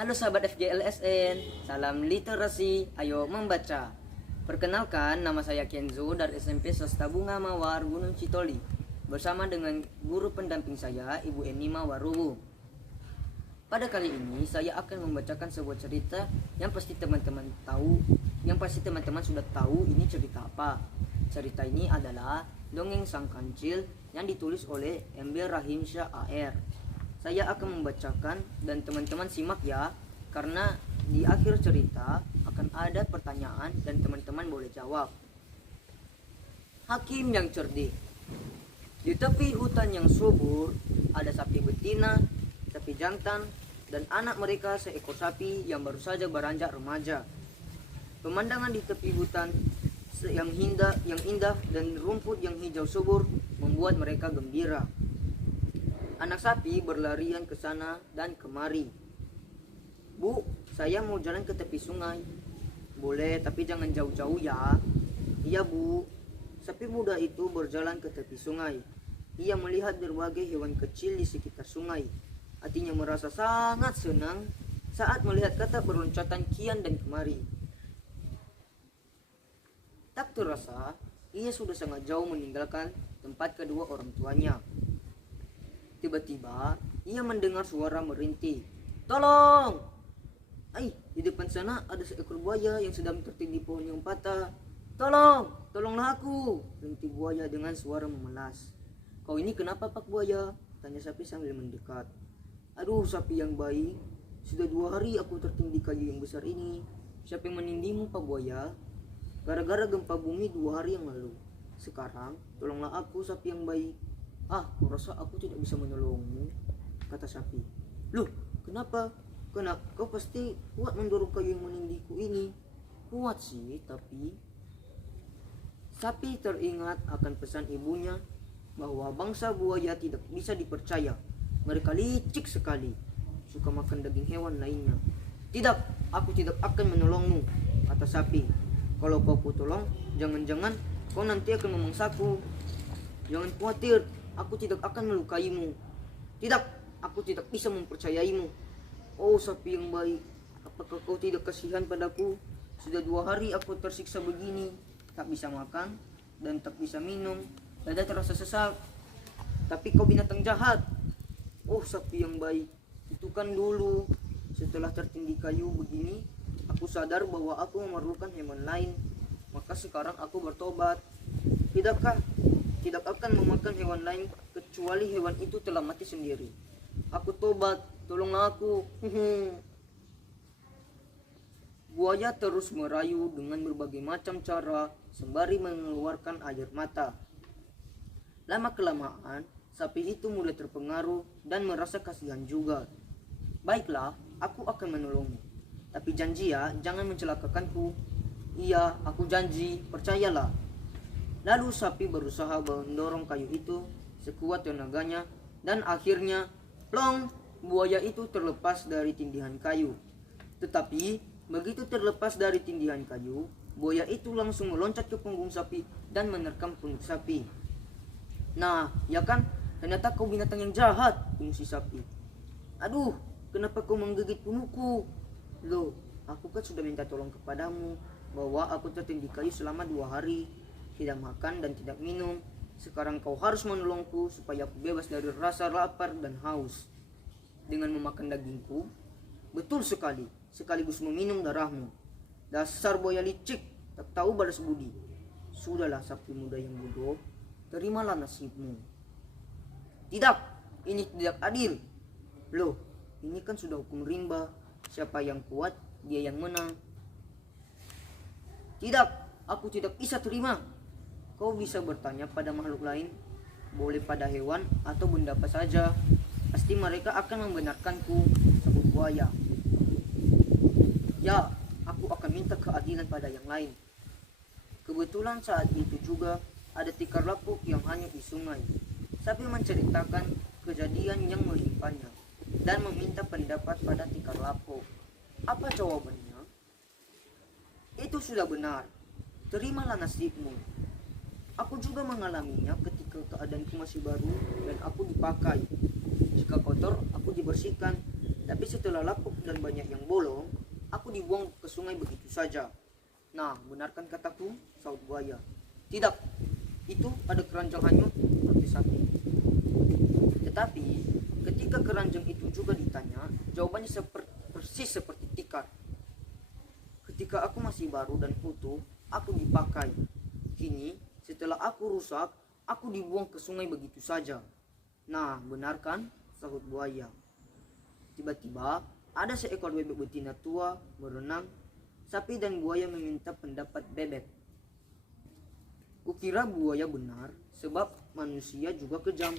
Halo sahabat FGLSN, salam literasi, ayo membaca. Perkenalkan, nama saya Kenzo dari SMP Swasta Bunga Mawar Gunung Citoli. Bersama dengan guru pendamping saya, Ibu Eni Mawaruwu. Pada kali ini, saya akan membacakan sebuah cerita yang pasti teman-teman tahu, sudah tahu ini cerita apa. Cerita ini adalah Dongeng Sang Kancil yang ditulis oleh Ember Rahimsyah AR. Saya akan membacakan dan teman-teman simak ya, karena di akhir cerita akan ada pertanyaan dan teman-teman boleh jawab. Hakim yang cerdik. Di tepi hutan yang subur ada sapi betina, sapi jantan, dan anak mereka seekor sapi yang baru saja beranjak remaja. Pemandangan di tepi hutan yang indah dan rumput yang hijau subur membuat mereka gembira. Anak sapi berlarian ke sana dan kemari. Bu, saya mau jalan ke tepi sungai. Boleh, tapi jangan jauh-jauh ya. Iya bu. Sapi muda itu berjalan ke tepi sungai. Ia melihat berbagai hewan kecil di sekitar sungai. Hatinya merasa sangat senang saat melihat kata berloncatan kian dan kemari. Tak terasa, ia sudah sangat jauh meninggalkan tempat kedua orang tuanya. Tiba-tiba, ia mendengar suara merintih. Tolong! Di depan sana ada seekor buaya yang sedang tertindih pohon yang patah. Tolong! Tolonglah aku! Rintih buaya dengan suara memelas. Kau ini kenapa Pak Buaya? Tanya sapi sambil mendekat. Aduh sapi yang baik, sudah 2 hari aku tertindih kayu yang besar ini. Siapa yang menindihmu Pak Buaya? Gara-gara gempa bumi 2 hari yang lalu. Sekarang, tolonglah aku sapi yang baik. Kurasa aku tidak bisa menolongmu, kata sapi. Loh, kenapa? Kau pasti kuat mendorong kayu yang menindihku ini. Kuat sih, tapi... Sapi teringat akan pesan ibunya bahwa bangsa buaya tidak bisa dipercaya. Mereka licik sekali, suka makan daging hewan lainnya. Tidak, aku tidak akan menolongmu, kata sapi. Kalau kau tolong, jangan-jangan kau nanti akan memangsaku. Jangan khawatir, aku tidak akan melukaimu. Tidak, aku tidak bisa mempercayaimu. Oh sapi yang baik, apakah kau tidak kasihan padaku? Sudah 2 hari aku tersiksa begini, tak bisa makan dan tak bisa minum, dada terasa sesak. Tapi kau binatang jahat. Oh sapi yang baik, itu kan dulu setelah tertindih kayu begini, aku sadar bahwa aku memerlukan hewan lain. Maka sekarang aku bertobat. Tidak akan memakan hewan lain kecuali hewan itu telah mati sendiri. Aku tobat, tolonglah aku. Buaya terus merayu dengan berbagai macam cara sembari mengeluarkan air mata. Lama-kelamaan, sapi itu mulai terpengaruh dan merasa kasihan juga. Baiklah, aku akan menolongmu. Tapi janji ya, jangan mencelakakanku. Iya, aku janji, percayalah. Lalu sapi berusaha mendorong kayu itu sekuat tenaganya dan akhirnya, plong, buaya itu terlepas dari tindihan kayu. Tetapi, begitu terlepas dari tindihan kayu, buaya itu langsung meloncat ke punggung sapi dan menerkam punuk sapi. Nah, ya kan? Ternyata kau binatang yang jahat, bungsi sapi. Aduh, kenapa kau menggigit punukku? Loh, aku kan sudah minta tolong kepadamu bahwa aku tertindih kayu selama 2 hari, tidak makan dan tidak minum. Sekarang kau harus menolongku supaya aku bebas dari rasa lapar dan haus. Dengan memakan dagingku, betul sekali, sekaligus meminum darahmu. Dasar buaya licik, tak tahu balas budi. Sudahlah sapi muda yang bodoh, terimalah nasibmu. Tidak, ini tidak adil. Loh, ini kan sudah hukum rimba. Siapa yang kuat, dia yang menang. Tidak, aku tidak bisa terima. Kau bisa bertanya pada makhluk lain, boleh pada hewan atau benda apa saja. Pasti mereka akan membenarkanku, sebut buaya. Ya, aku akan minta keadilan pada yang lain. Kebetulan saat itu juga ada tikar lapuk yang hanyut di sungai. Sapi menceritakan kejadian yang menimpanya dan meminta pendapat pada tikar lapuk. Apa jawabannya? Itu sudah benar. Terimalah nasibmu. Aku juga mengalaminya ketika keadaanku masih baru dan aku dipakai. Jika kotor, aku dibersihkan Tapi setelah lapuk dan banyak yang bolong, aku dibuang ke sungai begitu saja. Nah, benarkan kataku? Sahut buaya. Tidak, itu ada keranjang hanyut, roti sapi. Tetapi ketika keranjang itu juga ditanya, jawabannya persis seperti tikar. Ketika aku masih baru dan utuh, aku dipakai. Kini, setelah aku rusak, aku dibuang ke sungai begitu saja. Nah, benarkan? Sahut buaya. Tiba-tiba, ada seekor bebek betina tua berenang. Sapi dan buaya meminta pendapat bebek. Kukira buaya benar, sebab manusia juga kejam.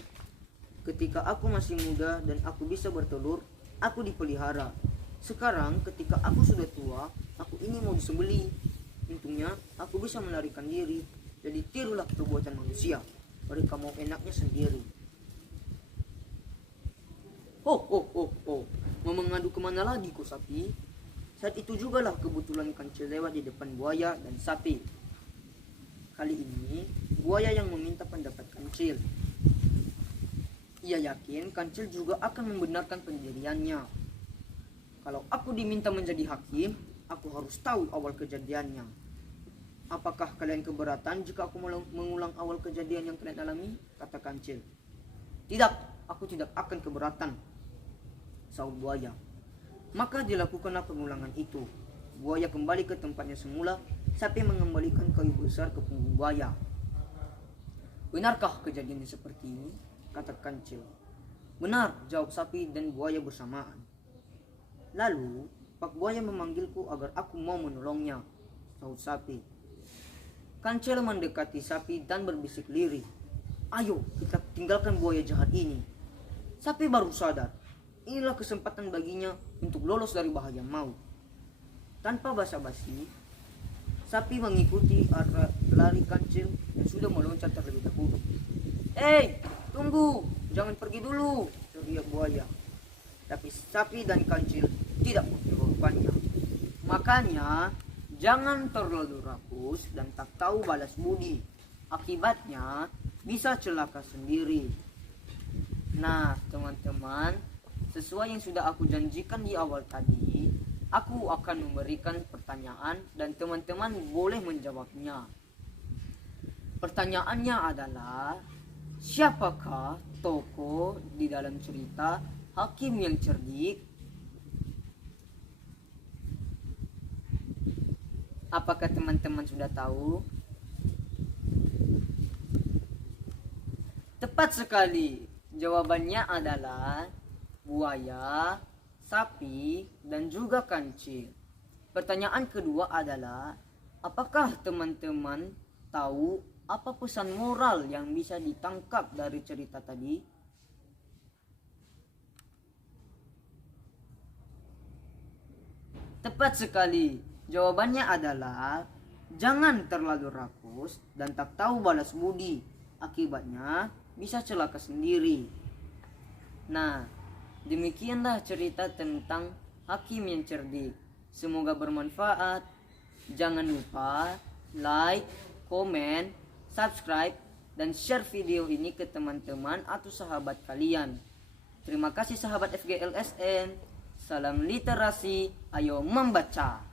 Ketika aku masih muda dan aku bisa bertelur, aku dipelihara. Sekarang ketika aku sudah tua, aku ini mau disembelih. Untungnya aku bisa melarikan diri. Jadi tirulah perbuatan manusia. Mereka mau enaknya sendiri. Ho ho ho ho. Mau mengadu kemana lagi kau sapi? Saat itu jugalah kebetulan kancil lewat di depan buaya dan sapi. Kali ini buaya yang meminta pendapat kancil. Ia yakin kancil juga akan membenarkan pendiriannya. Kalau aku diminta menjadi hakim, aku harus tahu awal kejadiannya. Apakah kalian keberatan jika aku mengulang awal kejadian yang kalian alami? Kata kancil. Tidak, aku tidak akan keberatan, sahut buaya. Maka dilakukanlah pengulangan itu. Buaya kembali ke tempatnya semula. Sapi mengembalikan kayu besar ke punggung buaya. Benarkah kejadiannya seperti ini? Kata kancil. Benar, jawab sapi dan buaya bersamaan. Lalu Pak Buaya memanggilku agar aku mau menolongnya, sahut sapi. Kancil mendekati sapi dan berbisik lirih. Ayo kita tinggalkan buaya jahat ini. Sapi baru sadar. Inilah kesempatan baginya untuk lolos dari bahaya maut. Tanpa basa-basi, sapi mengikuti arah lari kancil yang sudah meloncat terlebih dahulu. Tunggu, jangan pergi dulu, teriak buaya. Tapi sapi dan kancil tidak mengiraukannya. Makanya, jangan terlalu rakus dan tak tahu balas budi. Akibatnya, bisa celaka sendiri. Nah, teman-teman, sesuai yang sudah aku janjikan di awal tadi, aku akan memberikan pertanyaan dan teman-teman boleh menjawabnya. Pertanyaannya adalah, siapakah tokoh di dalam cerita Hakim yang Cerdik? Apakah teman-teman sudah tahu? Tepat sekali. Jawabannya adalah buaya, sapi, dan juga kancil. Pertanyaan kedua adalah, apakah teman-teman tahu apa pesan moral yang bisa ditangkap dari cerita tadi? Tepat sekali. Jawabannya adalah, jangan terlalu rakus dan tak tahu balas budi. Akibatnya bisa celaka sendiri. Nah, demikianlah cerita tentang Hakim yang Cerdik. Semoga bermanfaat. Jangan lupa like, komen, subscribe, dan share video ini ke teman-teman atau sahabat kalian. Terima kasih sahabat FGLSN. Salam literasi, ayo membaca.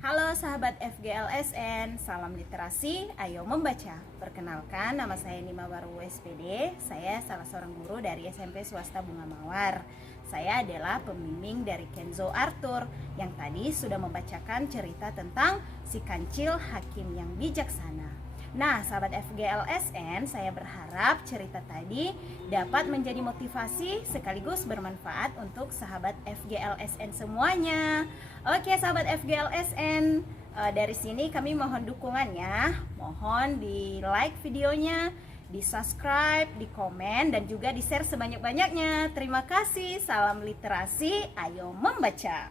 Halo sahabat FGLSN, salam literasi, ayo membaca. Perkenalkan, nama saya Nima Waru SPD. Saya salah seorang guru dari SMP Swasta Bunga Mawar. Saya adalah pembimbing dari Kenzo Arthur yang tadi sudah membacakan cerita tentang si kancil hakim yang bijaksana. Nah, sahabat FGLSN, saya berharap cerita tadi dapat menjadi motivasi sekaligus bermanfaat untuk sahabat FGLSN semuanya. Oke, sahabat FGLSN, dari sini kami mohon dukungannya. Mohon di like videonya, di subscribe, di komen, dan juga di share sebanyak-banyaknya. Terima kasih, salam literasi, ayo membaca.